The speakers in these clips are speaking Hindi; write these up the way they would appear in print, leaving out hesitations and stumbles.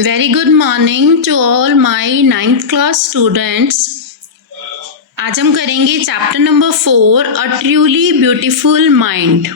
Very good morning to all my 9th class students. आज हम करेंगे chapter number 4 a truly beautiful mind.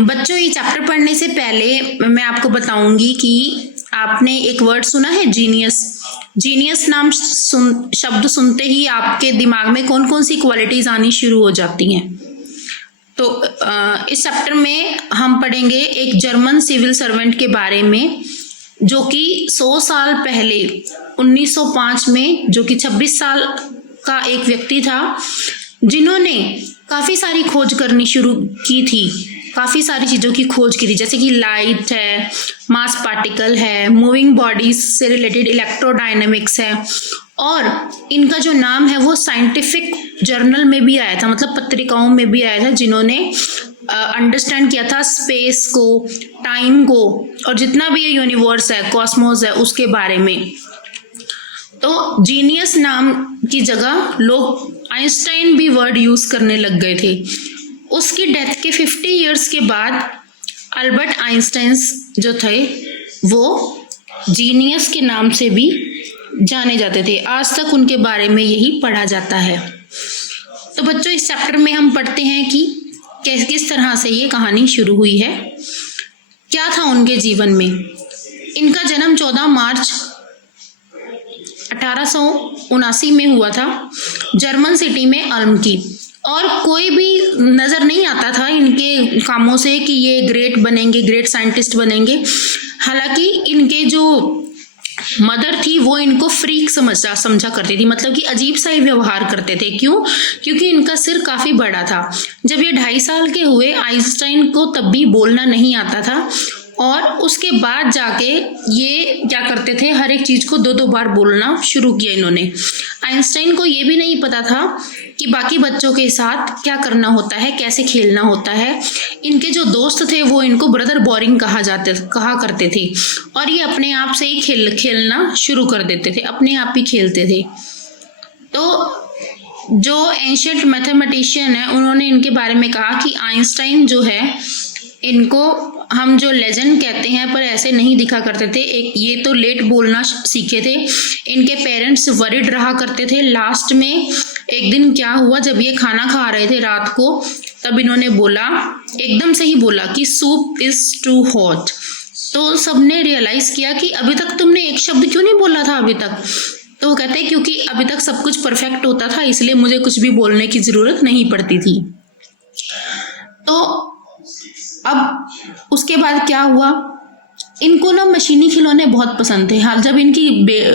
बच्चों, ये चैप्टर पढ़ने से पहले मैं आपको बताऊंगी कि आपने एक वर्ड सुना है जीनियस। जीनियस नाम शब्द सुनते ही आपके दिमाग में कौन कौन सी क्वालिटीज आनी शुरू हो जाती हैं। तो इस चैप्टर में हम पढ़ेंगे एक जर्मन सिविल सर्वेंट के बारे में, जो कि 100 साल पहले 1905 में, जो कि 26 साल का एक व्यक्ति था, जिन्होंने काफ़ी सारी खोज करनी शुरू की थी, काफ़ी सारी चीज़ों की खोज की थी, जैसे कि लाइट है, मास पार्टिकल है, मूविंग बॉडीज से रिलेटेड इलेक्ट्रोडायनेमिक्स है, और इनका जो नाम है वो साइंटिफिक जर्नल में भी आया था, मतलब पत्रिकाओं में भी आया था, जिन्होंने अंडरस्टैंड किया था स्पेस को, टाइम को, और जितना भी ये यूनिवर्स है, कॉस्मोस है, उसके बारे में। तो जीनियस नाम की जगह लोग आइंस्टाइन भी वर्ड यूज करने लग गए थे। उसकी डेथ के 50 इयर्स के बाद अल्बर्ट आइंस्टाइन जो थे वो जीनियस के नाम से भी जाने जाते थे। आज तक उनके बारे में यही पढ़ा जाता है। तो बच्चों, इस चैप्टर में हम पढ़ते हैं कि किस तरह से ये कहानी शुरू हुई है, क्या था उनके जीवन में। इनका जन्म 14 मार्च 1879 में हुआ था, जर्मन सिटी में अल्म की। और कोई भी नज़र नहीं आता था इनके कामों से कि ये ग्रेट बनेंगे, ग्रेट साइंटिस्ट बनेंगे। हालांकि इनके जो मदर थी वो इनको फ्रीक समझा करती थी, मतलब कि अजीब सा ही व्यवहार करते थे। क्यों? क्योंकि इनका सिर काफ़ी बड़ा था। जब ये 2.5 साल के हुए, आइंस्टाइन को तब भी बोलना नहीं आता था, और उसके बाद जाके ये क्या करते थे, हर एक चीज़ को 2-2 बार बोलना शुरू किया इन्होंने। आइंस्टाइन को ये भी नहीं पता था कि बाकी बच्चों के साथ क्या करना होता है, कैसे खेलना होता है। इनके जो दोस्त थे वो इनको ब्रदर बोरिंग कहा करते थे, और ये अपने आप से ही खेलना शुरू कर देते थे, अपने आप ही खेलते थे। तो जो एंशिएंट मैथमेटिशियन है, उन्होंने इनके बारे में कहा कि आइंस्टाइन जो है, इनको हम जो लेजेंड कहते हैं पर ऐसे नहीं दिखा करते थे। एक ये तो लेट बोलना सीखे थे, इनके पेरेंट्स वरिड रहा करते थे। लास्ट में एक दिन क्या हुआ, जब ये खाना खा रहे थे रात को, तब इन्होंने बोला, एकदम से ही बोला कि सूप इज टू हॉट। तो सबने रियलाइज किया कि अभी तक तुमने एक शब्द क्यों नहीं बोला था अभी तक। तो वो कहते हैं क्योंकि अभी तक सब कुछ परफेक्ट होता था, इसलिए मुझे कुछ भी बोलने की जरूरत नहीं पड़ती थी। तो अब उसके बाद क्या हुआ, इनको ना मशीनी खिलौने बहुत पसंद थे। हाल जब इनकी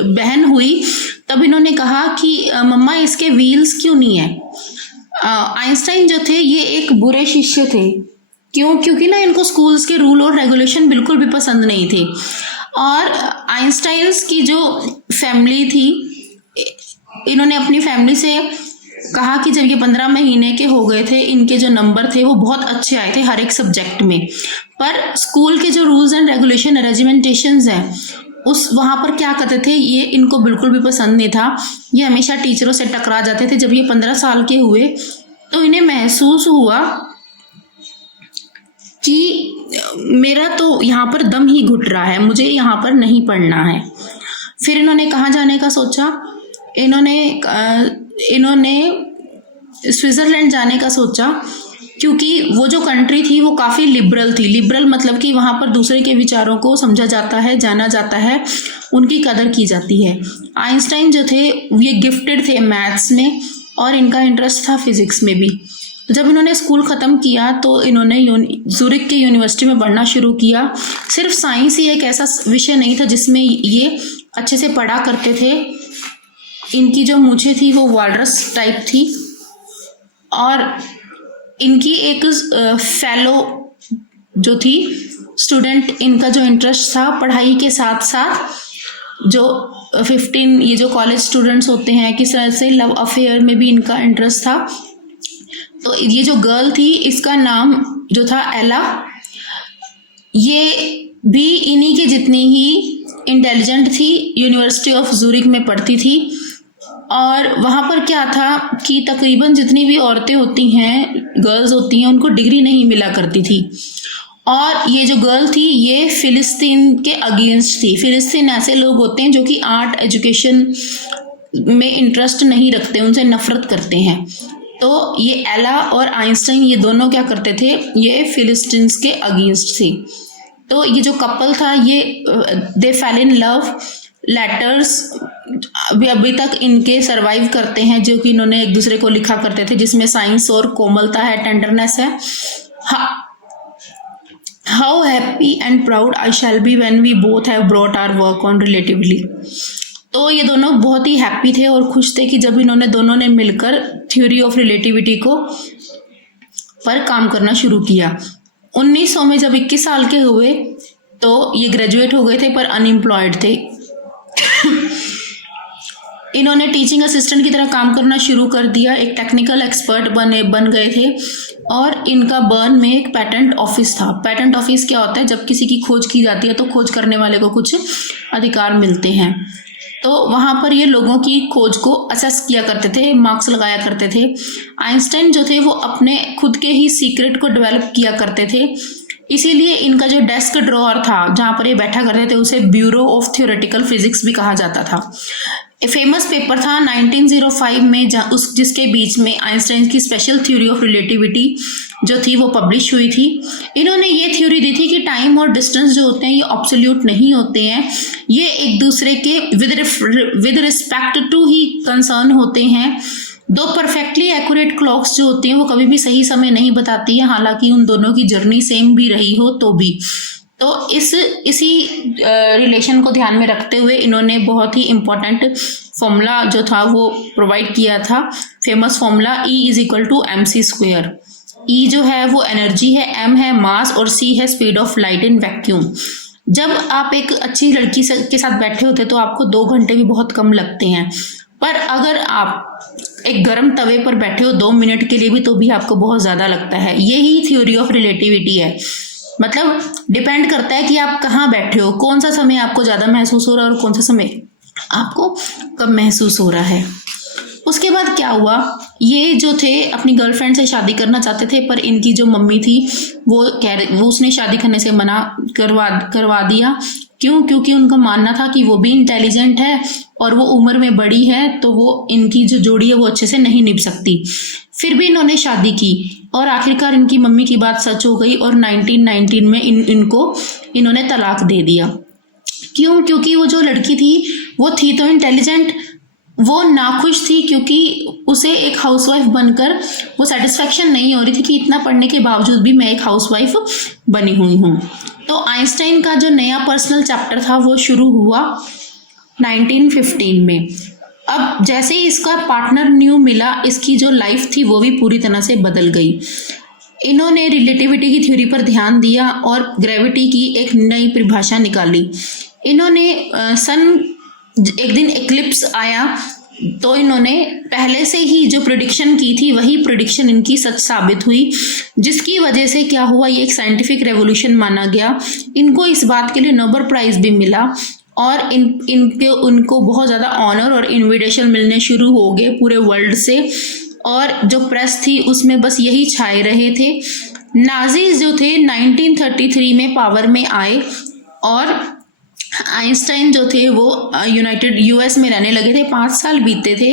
बहन हुई तब इन्होंने कहा कि मम्मा इसके व्हील्स क्यों नहीं है। आइंस्टाइन जो थे ये एक बुरे शिष्य थे। क्यों? क्योंकि ना इनको स्कूल्स के रूल और रेगुलेशन बिल्कुल भी पसंद नहीं थे। और आइंस्टाइन्स की जो फैमिली थी, इन्होंने अपनी फैमिली से कहा कि जब ये 15 महीने के हो गए थे, इनके जो नंबर थे वो बहुत अच्छे आए थे हर एक सब्जेक्ट में। पर स्कूल के जो रूल्स एंड रेगुलेशन रेजिमेंटेशंस हैं, उस वहाँ पर क्या करते थे, ये इनको बिल्कुल भी पसंद नहीं था। ये हमेशा टीचरों से टकरा जाते थे। जब ये 15 साल के हुए तो इन्हें महसूस हुआ कि मेरा तो यहाँ पर दम ही घुट रहा है, मुझे यहाँ पर नहीं पढ़ना है। फिर इन्होंने कहाँ जाने का सोचा, इन्होंने स्विट्ज़रलैंड जाने का सोचा, क्योंकि वो जो कंट्री थी वो काफ़ी लिबरल थी। लिबरल मतलब कि वहाँ पर दूसरे के विचारों को समझा जाता है, जाना जाता है, उनकी कदर की जाती है। आइंस्टाइन जो थे ये गिफ्टेड थे मैथ्स में, और इनका इंटरेस्ट था फिजिक्स में भी। जब इन्होंने स्कूल ख़त्म किया तो इन्होंने ज़ूरिक के यूनिवर्सिटी में पढ़ना शुरू किया। सिर्फ साइंस ही एक ऐसा विषय नहीं था जिसमें ये अच्छे से पढ़ा करते थे। इनकी जो मूछें थी वो वालरस टाइप थी, और इनकी एक फेलो जो थी स्टूडेंट, इनका जो इंटरेस्ट था पढ़ाई के साथ साथ, जो 15 ये जो कॉलेज स्टूडेंट्स होते हैं, किस तरह से लव अफेयर में भी इनका इंटरेस्ट था। तो ये जो गर्ल थी, इसका नाम जो था एला, ये भी इन्हीं के जितनी ही इंटेलिजेंट थी, यूनिवर्सिटी ऑफ ज़ूरिक में पढ़ती थी। और वहाँ पर क्या था कि तकरीबन जितनी भी औरतें होती हैं, गर्ल्स होती हैं, उनको डिग्री नहीं मिला करती थी। और ये जो गर्ल थी ये फिलिस्तीन के अगेंस्ट थी। फिलिस्तीन ऐसे लोग होते हैं जो कि आर्ट एजुकेशन में इंटरेस्ट नहीं रखते, उनसे नफरत करते हैं। तो ये एला और आइंस्टाइन ये दोनों क्या करते थे, ये फिलिस्तीन्स के अगेंस्ट थी। तो ये जो कपल था ये दे फेल इन लव, लेटर्स अभी तक इनके सरवाइव करते हैं जो कि इन्होंने एक दूसरे को लिखा करते थे, जिसमें साइंस और कोमलता है, टेंडरनेस है। How happy and proud I shall be when we both have brought our work on relatively. तो ये दोनों बहुत ही हैप्पी थे और खुश थे कि जब इन्होंने दोनों ने मिलकर थ्योरी ऑफ रिलेटिविटी को पर काम करना शुरू किया। 1900 में जब 21 साल के हुए तो ये ग्रेजुएट हो गए थे पर अनएम्प्लॉयड थे। इन्होंने टीचिंग असिस्टेंट की तरह काम करना शुरू कर दिया, एक टेक्निकल एक्सपर्ट बन गए थे। और इनका बर्न में एक पेटेंट ऑफिस था। पेटेंट ऑफिस क्या होता है, जब किसी की खोज की जाती है तो खोज करने वाले को कुछ अधिकार मिलते हैं। तो वहाँ पर ये लोगों की खोज को असेस किया करते थे, मार्क्स लगाया करते थे। आइंस्टाइन जो थे वो अपने खुद के ही सीक्रेट को डेवलप किया करते थे, इसीलिए इनका जो डेस्क ड्रॉअर था जहाँ पर ये बैठा करते थे उसे ब्यूरो ऑफ थ्योरेटिकल फिजिक्स भी कहा जाता था। एक फेमस पेपर था 1905 में जिसके बीच में आइंस्टाइन की स्पेशल थ्योरी ऑफ रिलेटिविटी जो थी वो पब्लिश हुई थी। इन्होंने ये थ्योरी दी थी कि टाइम और डिस्टेंस जो होते हैं ये ऑब्सोल्यूट नहीं होते हैं, ये एक दूसरे के विद रिस्पेक्ट टू ही कंसर्न होते हैं। दो परफेक्टली एक्यूरेट क्लॉक्स जो होती हैं वो कभी भी सही समय नहीं बताती है, हालांकि उन दोनों की जर्नी सेम भी रही हो तो भी। तो इसी रिलेशन को ध्यान में रखते हुए इन्होंने बहुत ही इम्पोर्टेंट फॉर्मूला जो था वो प्रोवाइड किया था, फेमस फॉर्मूला E=mc²। E जो है वो एनर्जी है, M है मास और C है speed of light in vacuum. जब आप एक अच्छी लड़की के साथ बैठे होते तो आपको 2 घंटे भी बहुत कम लगते हैं, पर अगर आप एक गर्म तवे पर बैठे हो 2 मिनट के लिए भी तो भी आपको बहुत ज़्यादा लगता है। यही थ्योरी ऑफ रिलेटिविटी है। मतलब डिपेंड करता है कि आप कहाँ बैठे हो, कौन सा समय आपको ज़्यादा महसूस हो रहा है और कौन सा समय आपको कम महसूस हो रहा है। उसके बाद क्या हुआ, ये जो थे अपनी गर्लफ्रेंड से शादी करना चाहते थे, पर इनकी जो मम्मी थी वो उसने शादी करने से मना करवा दिया। क्यों? क्योंकि उनका मानना था कि वो भी इंटेलिजेंट है और वो उम्र में बड़ी है, तो वो इनकी जो जोड़ी है वो अच्छे से नहीं निभ सकती। फिर भी इन्होंने शादी की और आखिरकार इनकी मम्मी की बात सच हो गई और 1919 में इन्होंने तलाक दे दिया। क्यों? क्योंकि वो जो लड़की थी वो थी तो इंटेलिजेंट, वो नाखुश थी क्योंकि उसे एक हाउसवाइफ बनकर वो सेटिस्फेक्शन नहीं हो रही थी कि इतना पढ़ने के बावजूद भी मैं एक हाउसवाइफ बनी हुई हूँ। तो आइंस्टाइन का जो नया पर्सनल चैप्टर था वो शुरू हुआ 1915 में। अब जैसे ही इसका पार्टनर न्यू मिला, इसकी जो लाइफ थी वो भी पूरी तरह से बदल गई। इन्होंने रिलेटिविटी की थ्योरी पर ध्यान दिया और ग्रेविटी की एक नई परिभाषा निकाली। इन्होंने एक दिन एक्लिप्स आया तो इन्होंने पहले से ही जो प्रेडिक्शन की थी वही प्रेडिक्शन इनकी सच साबित हुई, जिसकी वजह से क्या हुआ, ये एक साइंटिफिक रेवोल्यूशन माना गया। इनको इस बात के लिए नोबेल प्राइज भी मिला और उनको बहुत ज़्यादा ऑनर और इन्विटेशन मिलने शुरू हो गए पूरे वर्ल्ड से। और जो प्रेस थी उसमें बस यही छाए रहे थे। नाजीज जो थे 1933 में पावर में आए और आइंस्टाइन जो थे वो यूएस में रहने लगे थे। 5 साल बीते थे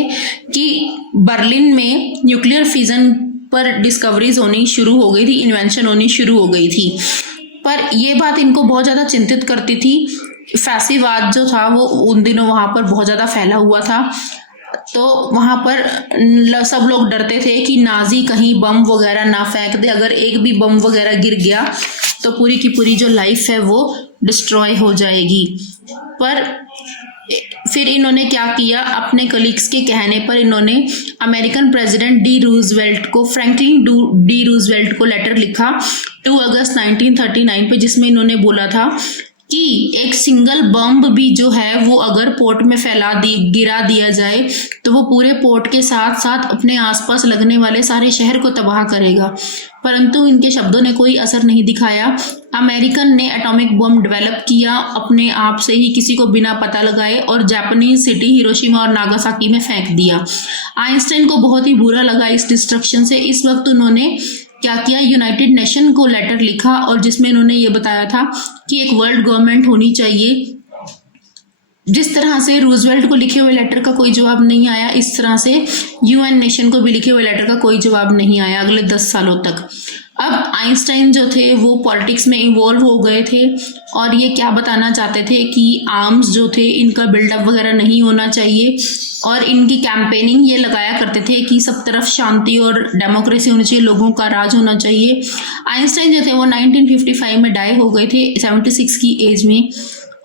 कि बर्लिन में न्यूक्लियर फिजन पर डिस्कवरीज होनी शुरू हो गई थी, इन्वेंशन होनी शुरू हो गई थी। पर ये बात इनको बहुत ज़्यादा चिंतित करती थी। फैसीवाद जो था वो उन दिनों वहाँ पर बहुत ज़्यादा फैला हुआ था, तो वहाँ पर सब लोग डरते थे कि नाजी कहीं बम वगैरह ना फेंक दे। अगर एक भी बम वगैरह गिर गया तो पूरी की पूरी जो लाइफ है वो डिस्ट्रॉय हो जाएगी। पर फिर इन्होंने क्या किया, अपने कलीग्स के कहने पर इन्होंने American president Franklin D Roosevelt को लेटर लिखा 2 अगस्त 1939 पे, जिसमें इन्होंने बोला था कि एक सिंगल बम भी जो है वो अगर पोर्ट में गिरा दिया जाए तो वो पूरे पोर्ट के साथ साथ अपने आसपास लगने वाले सारे शहर को तबाह करेगा। परंतु इनके शब्दों ने कोई असर नहीं दिखाया। अमेरिकन ने एटॉमिक बम डेवलप किया अपने आप से ही, किसी को बिना पता लगाए, और जापानीज सिटी हिरोशिमा और नागासाकी में फेंक दिया। आइंस्टाइन को बहुत ही बुरा लगा इस डिस्ट्रक्शन से। इस वक्त उन्होंने क्या किया, यूनाइटेड नेशन को लेटर लिखा और जिसमें इन्होंने ये बताया था कि एक वर्ल्ड गवर्नमेंट होनी चाहिए। जिस तरह से रूजवेल्ट को लिखे हुए लेटर का कोई जवाब नहीं आया, इस तरह से यूएन नेशन को भी लिखे हुए लेटर का कोई जवाब नहीं आया अगले 10 सालों तक। अब आइंस्टाइन जो थे वो पॉलिटिक्स में इन्वॉल्व हो गए थे और ये क्या बताना चाहते थे कि आर्म्स जो थे इनका बिल्डअप वगैरह नहीं होना चाहिए, और इनकी कैंपेनिंग ये लगाया करते थे कि सब तरफ शांति और डेमोक्रेसी होनी चाहिए, लोगों का राज होना चाहिए। आइंस्टाइन जो थे वो 1955 में डाई हो गए थे 76 की एज में,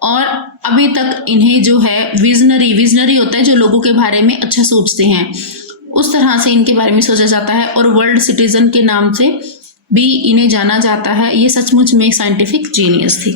और अभी तक इन्हें जो है विजनरी होता है जो लोगों के बारे में अच्छा सोचते हैं, उस तरह से इनके बारे में सोचा जाता है और वर्ल्ड सिटीजन के नाम से भी इन्हें जाना जाता है। ये सचमुच में एक साइंटिफिक जीनियस थी।